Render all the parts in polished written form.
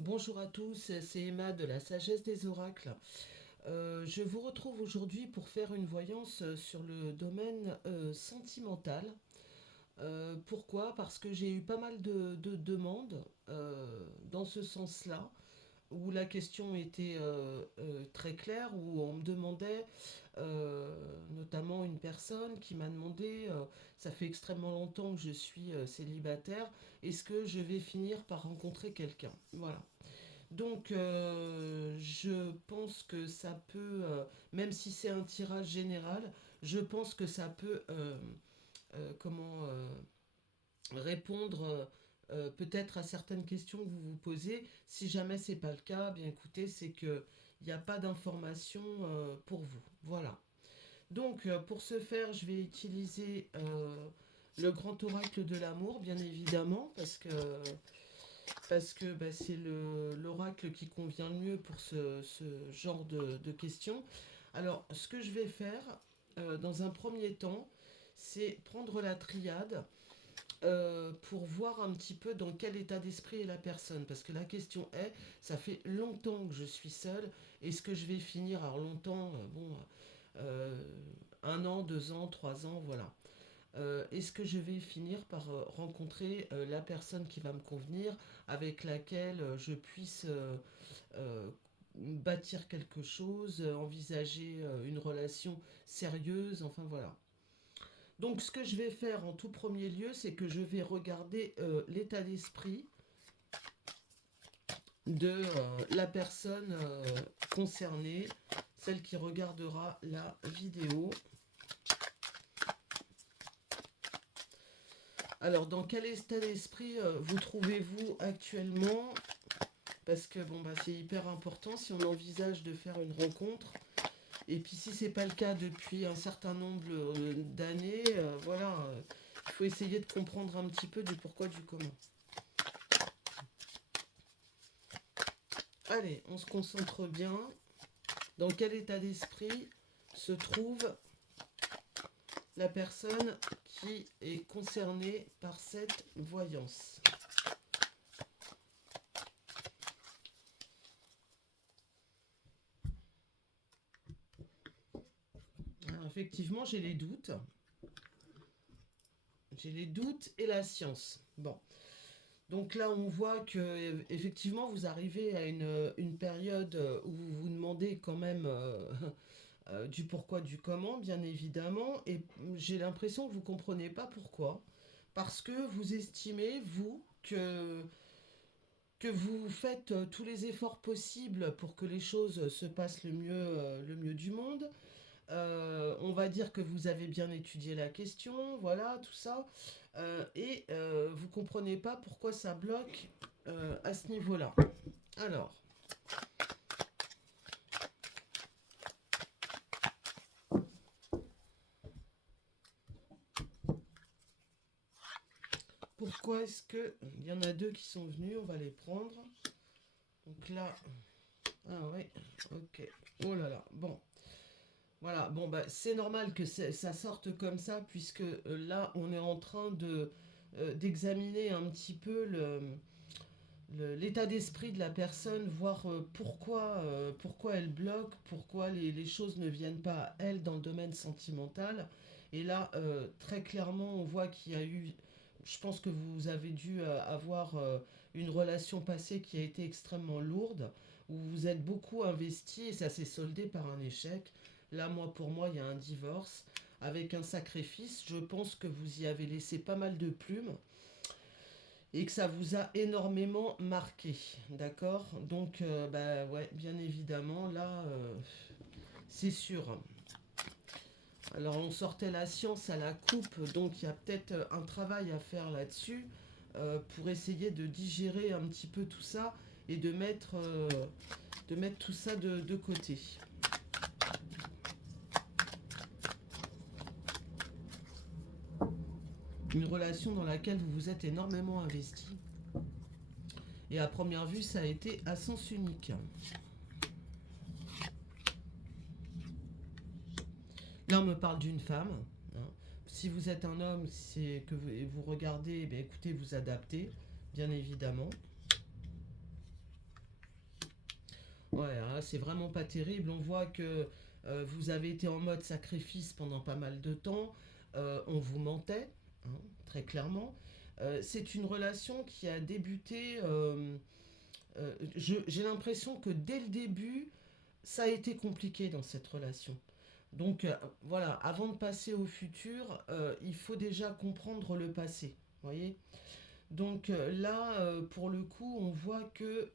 Bonjour à tous, c'est Emma de la Sagesse des Oracles. Je vous retrouve aujourd'hui pour faire une voyance sur le domaine sentimental. Pourquoi? Parce que j'ai eu pas mal de demandes dans ce sens-là, où la question était très claire, où on me demandait, notamment une personne qui m'a demandé, ça fait extrêmement longtemps que je suis célibataire, est-ce que je vais finir par rencontrer quelqu'un? Voilà. Donc, je pense que ça peut, même si c'est un tirage général, je pense que ça peut, comment, répondre peut-être à certaines questions que vous vous posez. Si jamais c'est pas le cas, bien écoutez, c'est que il n'y a pas d'information pour vous. Voilà. Donc, pour ce faire, je vais utiliser le grand oracle de l'amour, bien évidemment, parce que bah, c'est l'oracle qui convient le mieux pour ce genre de questions. Alors, ce que je vais faire dans un premier temps, c'est prendre la triade pour voir un petit peu dans quel état d'esprit est la personne. Parce que la question est, ça fait longtemps que je suis seule, est-ce que je vais finir, alors longtemps, euh, 1 an, 2 ans, 3 ans, voilà. Est-ce que je vais finir par rencontrer la personne qui va me convenir, avec laquelle je puisse euh, bâtir quelque chose, envisager une relation sérieuse, enfin voilà. Donc ce que je vais faire en tout premier lieu, c'est que je vais regarder l'état d'esprit de la personne concernée, celle qui regardera la vidéo. Alors, dans quel état d'esprit vous trouvez-vous actuellement? Parce que bon, bah, c'est hyper important si on envisage de faire une rencontre. Et puis si c'est pas le cas depuis un certain nombre d'années, voilà, il faut essayer de comprendre un petit peu du pourquoi, du comment. Allez, on se concentre bien. Dans quel état d'esprit se trouve la personne qui est concernée par cette voyance? Alors, effectivement, j'ai les doutes. J'ai les doutes et la science. Bon. Donc là, on voit que effectivement, vous arrivez à une période où vous vous demandez quand même du pourquoi, du comment, bien évidemment. Et j'ai l'impression que vous ne comprenez pas pourquoi. Parce que vous estimez, vous, que vous faites tous les efforts possibles pour que les choses se passent le mieux du monde. On va dire que vous avez bien étudié la question, voilà, tout ça. Et vous comprenez pas pourquoi ça bloque à ce niveau-là. Alors, pourquoi est-ce que... Il y en a deux qui sont venus, on va les prendre. Donc là... Ah ouais, ok. Oh là là, bon. Voilà, bon, bah, c'est normal que ça sorte comme ça, puisque là, on est en train d'examiner un petit peu l'état d'esprit de la personne, voir pourquoi elle bloque, pourquoi les choses ne viennent pas à elle dans le domaine sentimental. Et là, très clairement, on voit qu'il y a eu, je pense que vous avez dû avoir une relation passée qui a été extrêmement lourde, où vous êtes beaucoup investi et ça s'est soldé par un échec. Là, pour moi, il y a un divorce avec un sacrifice. Je pense que vous y avez laissé pas mal de plumes et que ça vous a énormément marqué, d'accord? Donc, bah ouais, bien évidemment, là, c'est sûr. Alors, on sortait la science à la coupe, donc il y a peut-être un travail à faire là-dessus pour essayer de digérer un petit peu tout ça et de mettre tout ça de côté. Une relation dans laquelle vous vous êtes énormément investi. Et à première vue, ça a été à sens unique. Là, on me parle d'une femme, hein. Si vous êtes un homme, c'est que vous regardez, eh bien, écoutez, vous adaptez, bien évidemment. Ouais, hein, c'est vraiment pas terrible. On voit que vous avez été en mode sacrifice pendant pas mal de temps. On vous mentait, hein, très clairement. C'est une relation qui a débuté. J'ai l'impression que dès le début, ça a été compliqué dans cette relation. Donc voilà, avant de passer au futur, il faut déjà comprendre le passé. Voyez. Donc là, pour le coup, on voit que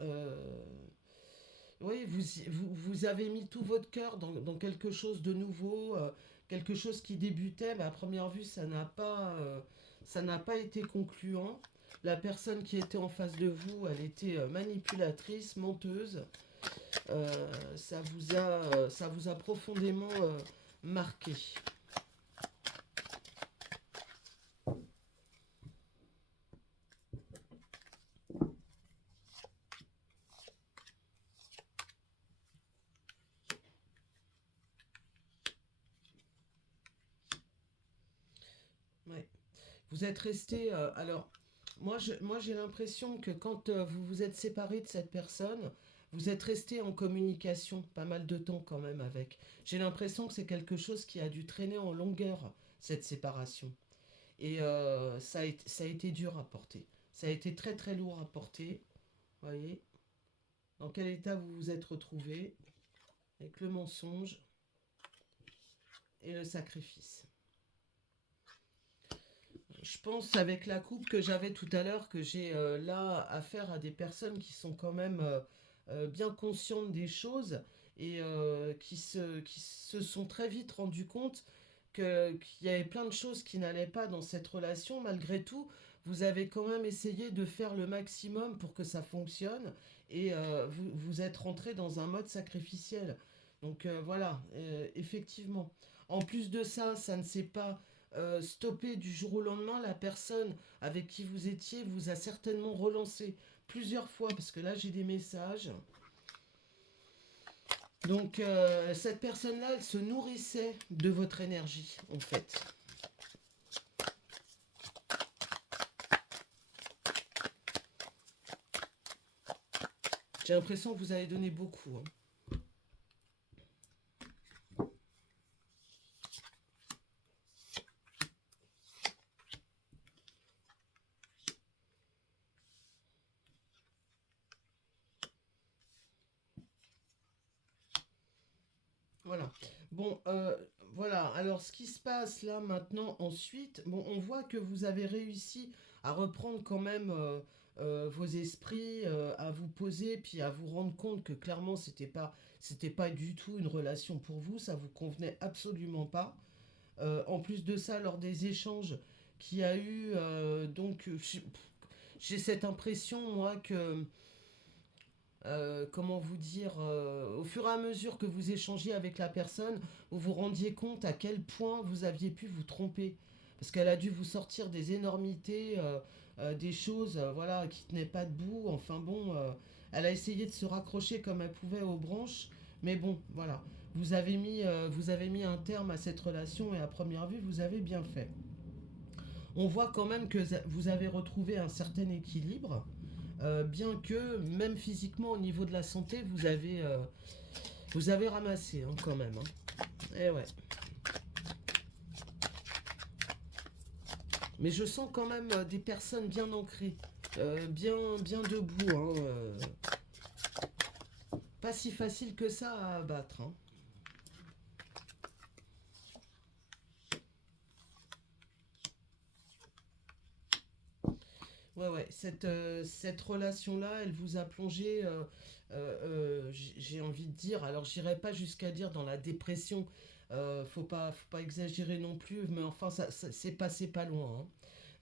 oui, vous avez mis tout votre cœur dans quelque chose de nouveau, quelque chose qui débutait, mais à première vue, ça n'a pas été concluant. La personne qui était en face de vous, elle était manipulatrice, menteuse. Ça vous a profondément marqué. Ouais. Vous êtes resté. Alors, moi j'ai l'impression que quand vous vous êtes séparé de cette personne, vous êtes resté en communication pas mal de temps quand même avec. J'ai l'impression que c'est quelque chose qui a dû traîner en longueur, cette séparation. Et ça a été dur à porter. Ça a été très très lourd à porter. Voyez, dans quel état vous vous êtes retrouvé avec le mensonge et le sacrifice. Je pense avec la coupe que j'avais tout à l'heure que j'ai là affaire à des personnes qui sont quand même bien conscientes des choses et qui se sont très vite rendues compte qu'il y avait plein de choses qui n'allaient pas dans cette relation. Malgré tout, vous avez quand même essayé de faire le maximum pour que ça fonctionne et vous êtes rentré dans un mode sacrificiel. Donc voilà, effectivement. En plus de ça, ça ne s'est pas stoppé du jour au lendemain. La personne avec qui vous étiez vous a certainement relancé plusieurs fois parce que là j'ai des messages. Donc cette personne-là, elle se nourrissait de votre énergie en fait. J'ai l'impression que vous avez donné beaucoup, hein. Voilà. Bon, voilà. Alors, ce qui se passe là maintenant, ensuite, bon, on voit que vous avez réussi à reprendre quand même vos esprits, à vous poser, puis à vous rendre compte que clairement, c'était pas du tout une relation pour vous. Ça vous convenait absolument pas. En plus de ça, lors des échanges qu'il y a eu, donc, j'ai cette impression, moi, que comment vous dire, au fur et à mesure que vous échangez avec la personne, vous vous rendiez compte à quel point vous aviez pu vous tromper. Parce qu'elle a dû vous sortir des énormités, des choses voilà, qui tenaient pas debout. Enfin bon, elle a essayé de se raccrocher comme elle pouvait aux branches. Mais bon, voilà. Vous avez mis un terme à cette relation et à première vue, vous avez bien fait. On voit quand même que vous avez retrouvé un certain équilibre. Bien que même physiquement au niveau de la santé vous avez ramassé hein, quand même hein. Eh ouais. Mais je sens quand même des personnes bien ancrées, bien debout hein, pas si facile que ça à abattre hein. Ouais, ouais, cette relation-là, elle vous a plongé, j'ai envie de dire, alors j'irai pas jusqu'à dire dans la dépression, faut pas exagérer non plus, mais enfin, ça c'est passé pas loin,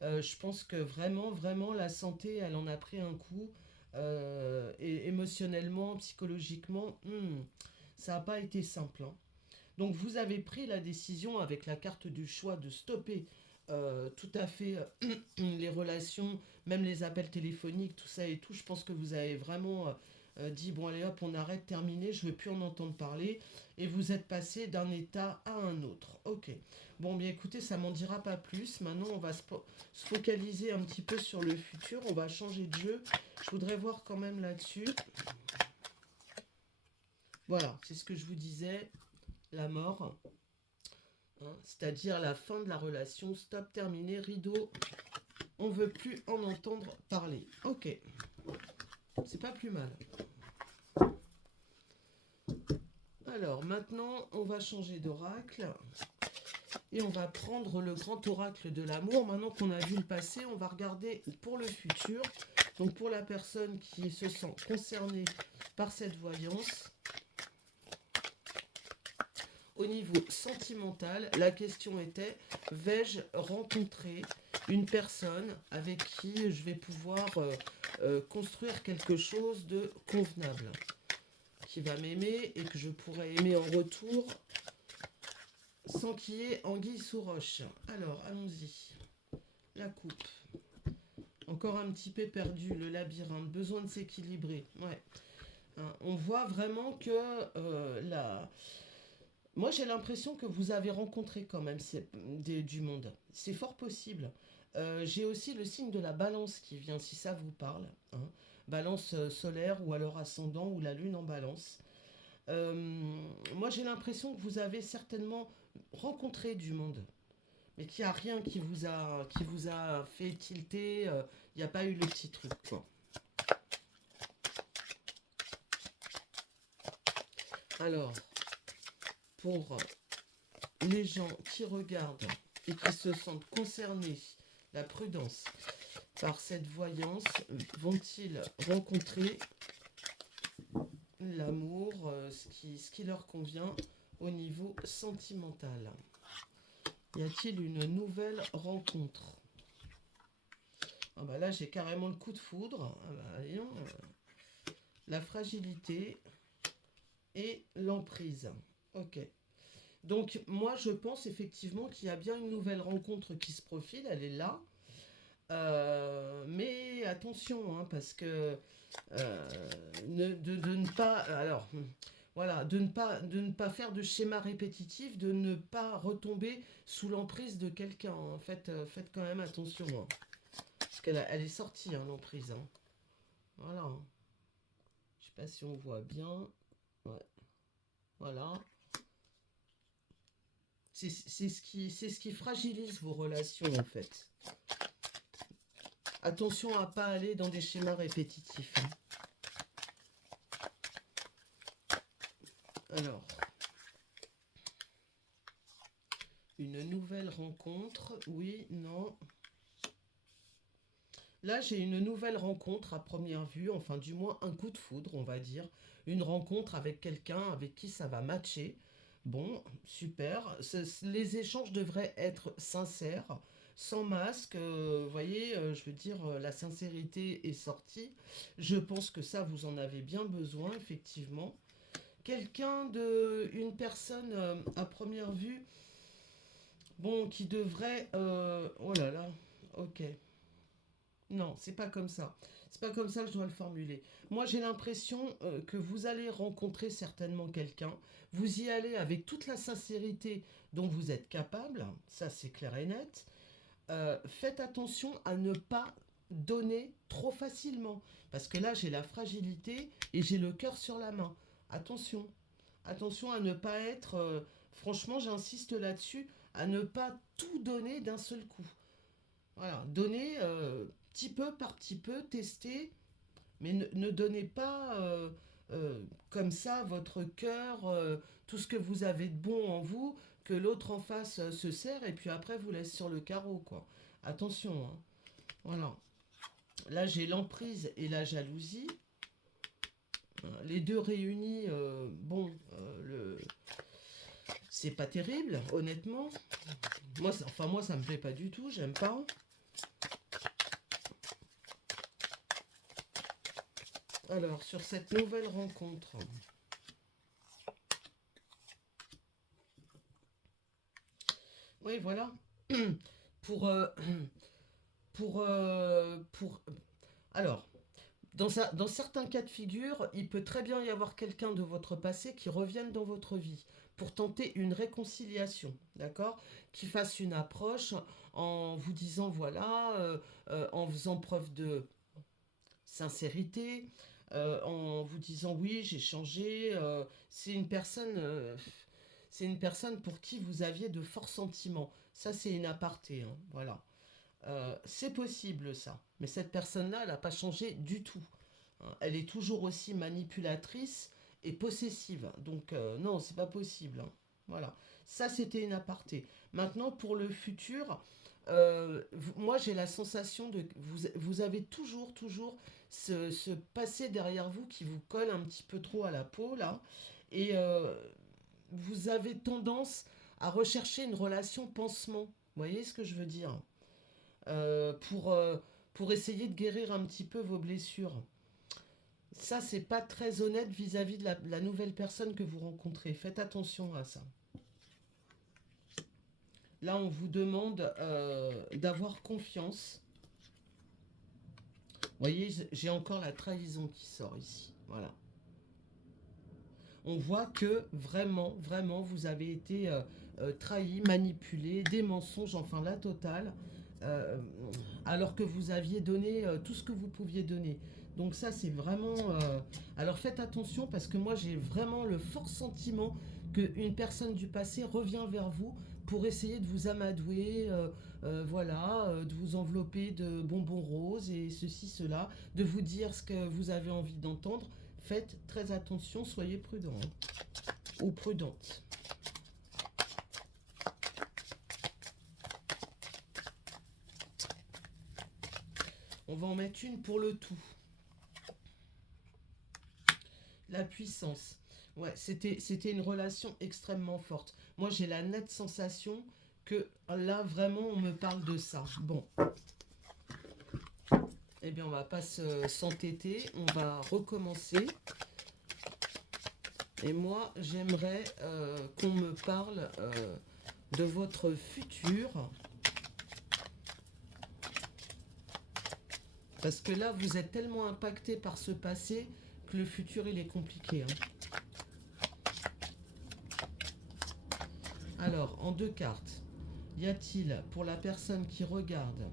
hein. Je pense que vraiment, vraiment, la santé, elle en a pris un coup, et émotionnellement, psychologiquement, ça n'a pas été simple, hein. Donc vous avez pris la décision avec la carte du choix de stopper tout à fait les relations, même les appels téléphoniques, tout ça et tout. Je pense que vous avez vraiment dit bon allez hop on arrête, terminé, je veux plus en entendre parler et vous êtes passé d'un état à un autre. Ok. Bon bien écoutez, ça m'en dira pas plus. Maintenant on va se focaliser un petit peu sur le futur. On va changer de jeu. Je voudrais voir quand même là-dessus. Voilà, c'est ce que je vous disais, la mort, hein, c'est-à-dire la fin de la relation, stop, terminé, rideau, on veut plus en entendre parler. Ok, c'est pas plus mal. Alors maintenant, on va changer d'oracle et on va prendre le grand oracle de l'amour. Maintenant qu'on a vu le passé, on va regarder pour le futur. Donc pour la personne qui se sent concernée par cette voyance, au niveau sentimental, la question était, vais-je rencontrer une personne avec qui je vais pouvoir construire quelque chose de convenable, qui va m'aimer et que je pourrai aimer en retour sans qu'il y ait anguille sous roche. Alors, allons-y. La coupe. Encore un petit peu perdu, le labyrinthe, besoin de s'équilibrer. Ouais. Hein, on voit vraiment que moi j'ai l'impression que vous avez rencontré quand même du monde. C'est fort possible. J'ai aussi le signe de la balance qui vient, si ça vous parle. Hein. Balance solaire ou alors ascendant ou la lune en balance. Moi j'ai l'impression que vous avez certainement rencontré du monde. Mais qu'il n'y a rien qui vous a fait tilter. Il n'y a pas eu le petit truc, quoi. Alors, pour les gens qui regardent et qui se sentent concernés, la prudence, par cette voyance, vont-ils rencontrer l'amour, ce qui leur convient au niveau sentimental? Y a-t-il une nouvelle rencontre? Ah bah là, j'ai carrément le coup de foudre. Ah bah, voyons, la fragilité et l'emprise. Ok. Donc, moi, je pense effectivement qu'il y a bien une nouvelle rencontre qui se profile. Elle est là. Mais attention, hein, parce que de ne pas... Alors, voilà, de ne pas faire de schéma répétitif, de ne pas retomber sous l'emprise de quelqu'un. En fait, faites quand même attention. Hein, parce elle est sortie, hein, l'emprise. Hein. Voilà. Hein. Je sais pas si on voit bien. Ouais. Voilà. C'est ce qui fragilise vos relations, en fait. Attention à ne pas aller dans des schémas répétitifs. Hein. Alors, une nouvelle rencontre, oui, non. Là, j'ai une nouvelle rencontre à première vue, enfin du moins un coup de foudre, on va dire. Une rencontre avec quelqu'un avec qui ça va matcher. Bon, super. Les échanges devraient être sincères, sans masque. Vous voyez, je veux dire, la sincérité est sortie. Je pense que ça, vous en avez bien besoin, effectivement. Une personne à première vue, bon, qui devrait... oh là là, ok. Non, c'est pas comme ça. C'est pas comme ça que je dois le formuler. Moi, j'ai l'impression que vous allez rencontrer certainement quelqu'un. Vous y allez avec toute la sincérité dont vous êtes capable. Ça, c'est clair et net. Faites attention à ne pas donner trop facilement. Parce que là, j'ai la fragilité et j'ai le cœur sur la main. Attention. Attention à ne pas être... franchement, j'insiste là-dessus, à ne pas tout donner d'un seul coup. Voilà, donner petit peu par petit peu, tester, mais ne donnez pas comme ça votre cœur, tout ce que vous avez de bon en vous, que l'autre en face se sert et puis après vous laisse sur le carreau, quoi. Attention, hein. Voilà. Là, j'ai l'emprise et la jalousie. Les deux réunis, bon, c'est pas terrible, honnêtement. Moi, ça me plaît pas du tout, j'aime pas. Alors, sur cette nouvelle rencontre, oui, voilà. Pour, pour... Alors, dans certains cas de figure, il peut très bien y avoir quelqu'un de votre passé qui revienne dans votre vie pour tenter une réconciliation, d'accord? Qui fasse une approche en vous disant, voilà, en faisant preuve de sincérité, en vous disant oui, j'ai changé. C'est une personne pour qui vous aviez de forts sentiments. Ça, c'est une aparté, hein, voilà. C'est possible ça, mais cette personne-là, elle n'a pas changé du tout, hein. Elle est toujours aussi manipulatrice et possessive. Donc non, c'est pas possible, hein. Voilà. Ça, c'était une aparté. Maintenant, pour le futur, moi, j'ai la sensation de vous avez toujours ce passé derrière vous qui vous colle un petit peu trop à la peau là, et vous avez tendance à rechercher une relation pansement. Vous voyez ce que je veux dire? euh, pour, euh, pour essayer de guérir un petit peu vos blessures. Ça, c'est pas très honnête vis-à-vis de la nouvelle personne que vous rencontrez. Faites attention à ça. Là, on vous demande d'avoir confiance. Vous voyez, j'ai encore la trahison qui sort ici. Voilà. On voit que vraiment, vous avez été trahi, manipulé, des mensonges, enfin la totale, euh, alors que vous aviez donné tout ce que vous pouviez donner. Donc ça, c'est vraiment... Alors faites attention parce que moi, j'ai vraiment le fort sentiment qu'une personne du passé revient vers vous pour essayer de vous amadouer, voilà, de vous envelopper de bonbons roses et ceci, cela, de vous dire ce que vous avez envie d'entendre. Faites très attention, soyez prudent, hein, ou prudente. On va en mettre une pour le tout. La puissance. Ouais, c'était une relation extrêmement forte. Moi, j'ai la nette sensation que là, vraiment, on me parle de ça. Bon. Eh bien, on va pas s'entêter. On va recommencer. Et moi, j'aimerais qu'on me parle de votre futur. Parce que là, vous êtes tellement impacté par ce passé que le futur, il est compliqué, hein. Alors, en deux cartes, y a-t-il, pour la personne qui regarde,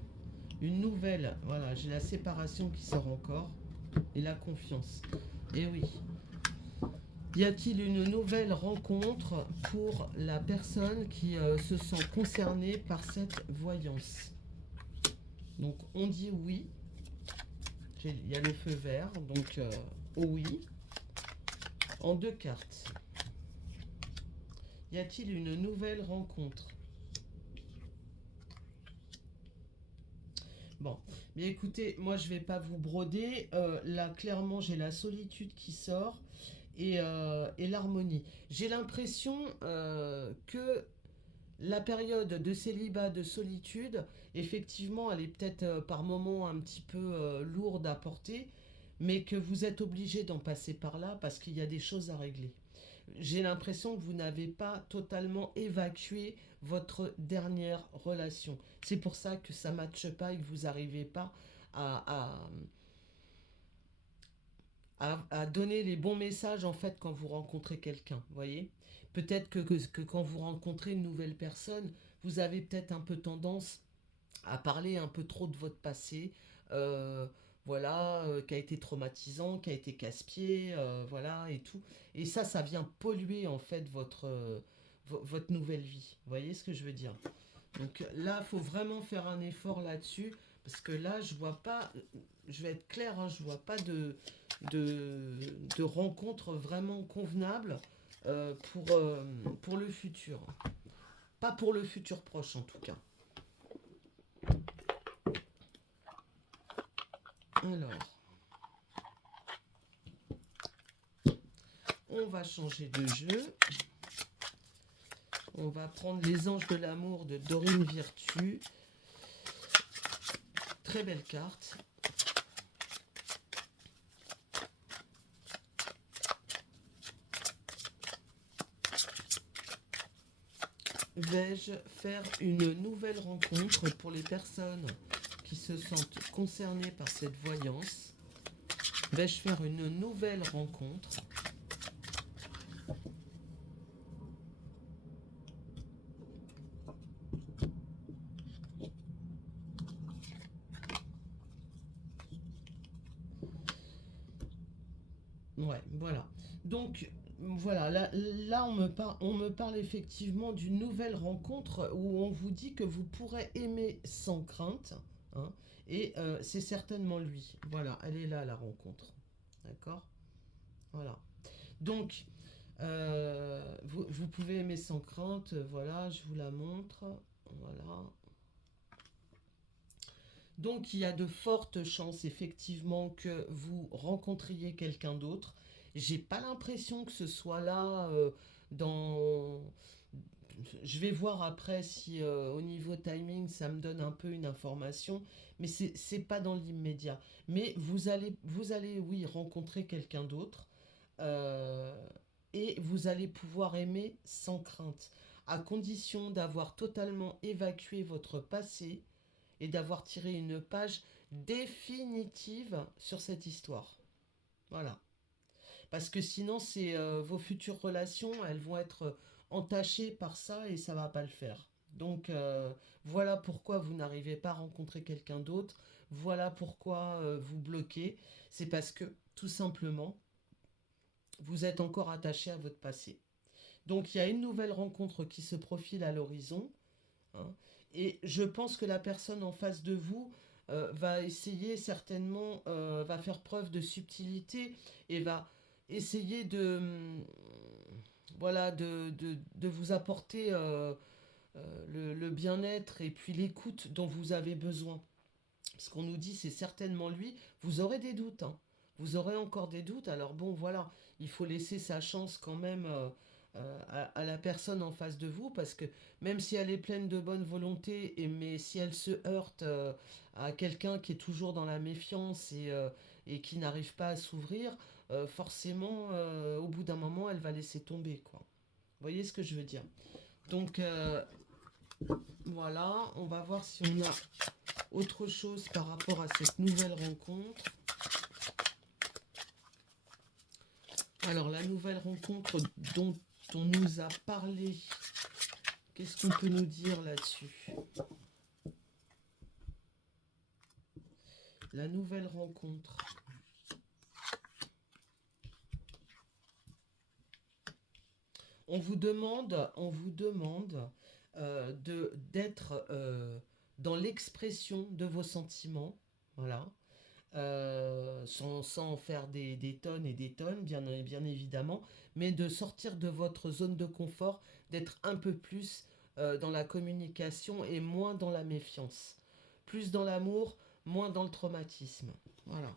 une nouvelle... Voilà, j'ai la séparation qui sort encore. Et la confiance. Et oui. Y a-t-il une nouvelle rencontre pour la personne qui se sent concernée par cette voyance? Donc, on dit oui. Il y a le feu vert, donc oui. En deux cartes. Y a-t-il une nouvelle rencontre? Bon, mais écoutez, moi je vais pas vous broder. Là, clairement, j'ai la solitude qui sort et l'harmonie. J'ai l'impression que la période de célibat, de solitude, effectivement, elle est peut-être par moments un petit peu lourde à porter, mais que vous êtes obligé d'en passer par là parce qu'il y a des choses à régler. J'ai l'impression que vous n'avez pas totalement évacué votre dernière relation. C'est pour ça que ça ne matche pas et que vous n'arrivez pas à, à donner les bons messages en fait quand vous rencontrez quelqu'un, voyez. Peut-être que quand vous rencontrez une nouvelle personne, vous avez peut-être un peu tendance à parler un peu trop de votre passé, euh, voilà, qui a été traumatisant, qui a été casse-pied, voilà, et tout. Et ça vient polluer en fait votre nouvelle vie. Vous voyez ce que je veux dire? Donc là, il faut vraiment faire un effort là-dessus, parce que là, je vois pas, je vais être clair, hein, je vois pas de rencontre vraiment convenable pour le futur. Pas pour le futur proche en tout cas. Alors, on va changer de jeu. On va prendre les anges de l'amour de Dorine Virtue. Très belle carte. Vais-je faire une nouvelle rencontre pour les personnes qui se sentent concernées par cette voyance? Vais-je faire une nouvelle rencontre? Ouais, voilà. Donc, voilà, là on me parle effectivement d'une nouvelle rencontre où on vous dit que vous pourrez aimer sans crainte, hein, et c'est certainement lui. Voilà, elle est là, la rencontre. D'accord? Voilà. Donc, vous pouvez aimer sans crainte, voilà, je vous la montre. Voilà. Donc il y a de fortes chances effectivement que vous rencontriez quelqu'un d'autre. J'ai pas l'impression que ce soit là dans. Je vais voir après si au niveau timing ça me donne un peu une information, mais c'est pas dans l'immédiat. Mais vous allez oui rencontrer quelqu'un d'autre euh, et vous allez pouvoir aimer sans crainte, à condition d'avoir totalement évacué votre passé et d'avoir tiré une page définitive sur cette histoire. Voilà. Parce que sinon, c'est vos futures relations, elles vont être entachées par ça et ça va pas le faire. Donc voilà pourquoi vous n'arrivez pas à rencontrer quelqu'un d'autre. Voilà pourquoi vous bloquez. C'est parce que tout simplement, vous êtes encore attaché à votre passé. Donc il y a une nouvelle rencontre qui se profile à l'horizon, hein. Et je pense que la personne en face de vous va essayer certainement, va faire preuve de subtilité et va essayer voilà, de vous apporter le bien-être et puis l'écoute dont vous avez besoin. Parce qu'on nous dit c'est certainement lui, vous aurez des doutes, hein. Vous aurez encore des doutes, alors bon voilà, il faut laisser sa chance quand même à la personne en face de vous, parce que même si elle est pleine de bonne volonté, mais si elle se heurte à quelqu'un qui est toujours dans la méfiance et qui n'arrive pas à s'ouvrir, forcément au bout d'un moment elle va laisser tomber quoi. Vous voyez ce que je veux dire? Donc voilà, on va voir si on a autre chose par rapport à cette nouvelle rencontre. Alors, la nouvelle rencontre dont on nous a parlé, qu'est-ce qu'on peut nous dire là-dessus? La nouvelle rencontre. On vous demande d'être dans l'expression de vos sentiments, voilà, sans faire des tonnes et des tonnes, bien évidemment, mais de sortir de votre zone de confort, d'être un peu plus dans la communication et moins dans la méfiance. Plus dans l'amour, moins dans le traumatisme. Voilà.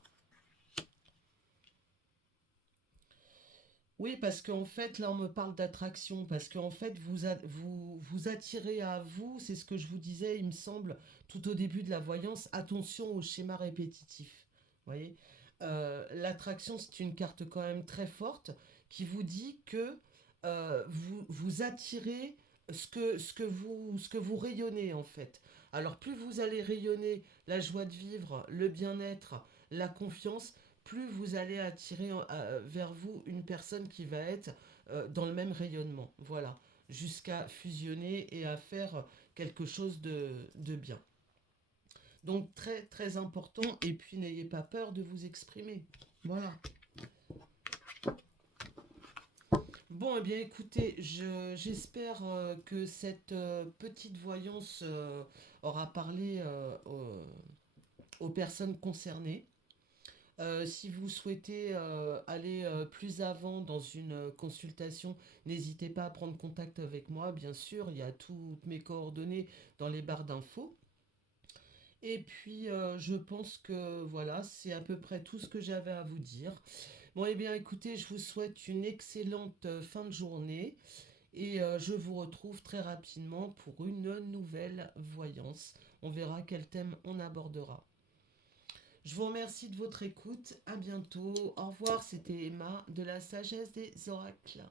Oui, parce qu'en fait, là, on me parle d'attraction, parce qu'en fait, vous attirez à vous, c'est ce que je vous disais, il me semble, tout au début de la voyance, attention aux schémas répétitifs. Vous voyez. L'attraction, c'est une carte quand même très forte qui vous dit que vous attirez ce que vous rayonnez, en fait. Alors, plus vous allez rayonner la joie de vivre, le bien-être, la confiance, plus vous allez attirer vers vous une personne qui va être dans le même rayonnement. Voilà, jusqu'à fusionner et à faire quelque chose de bien. Donc très très important, et puis n'ayez pas peur de vous exprimer. Voilà. Bon, eh bien écoutez, j'espère que cette petite voyance aura parlé aux personnes concernées. Si vous souhaitez aller plus avant dans une consultation, n'hésitez pas à prendre contact avec moi, bien sûr, il y a toutes mes coordonnées dans les barres d'infos. Et puis, je pense que voilà, c'est à peu près tout ce que j'avais à vous dire. Bon, eh bien, écoutez, je vous souhaite une excellente fin de journée et je vous retrouve très rapidement pour une nouvelle voyance. On verra quel thème on abordera. Je vous remercie de votre écoute. À bientôt. Au revoir. C'était Emma de la sagesse des oracles.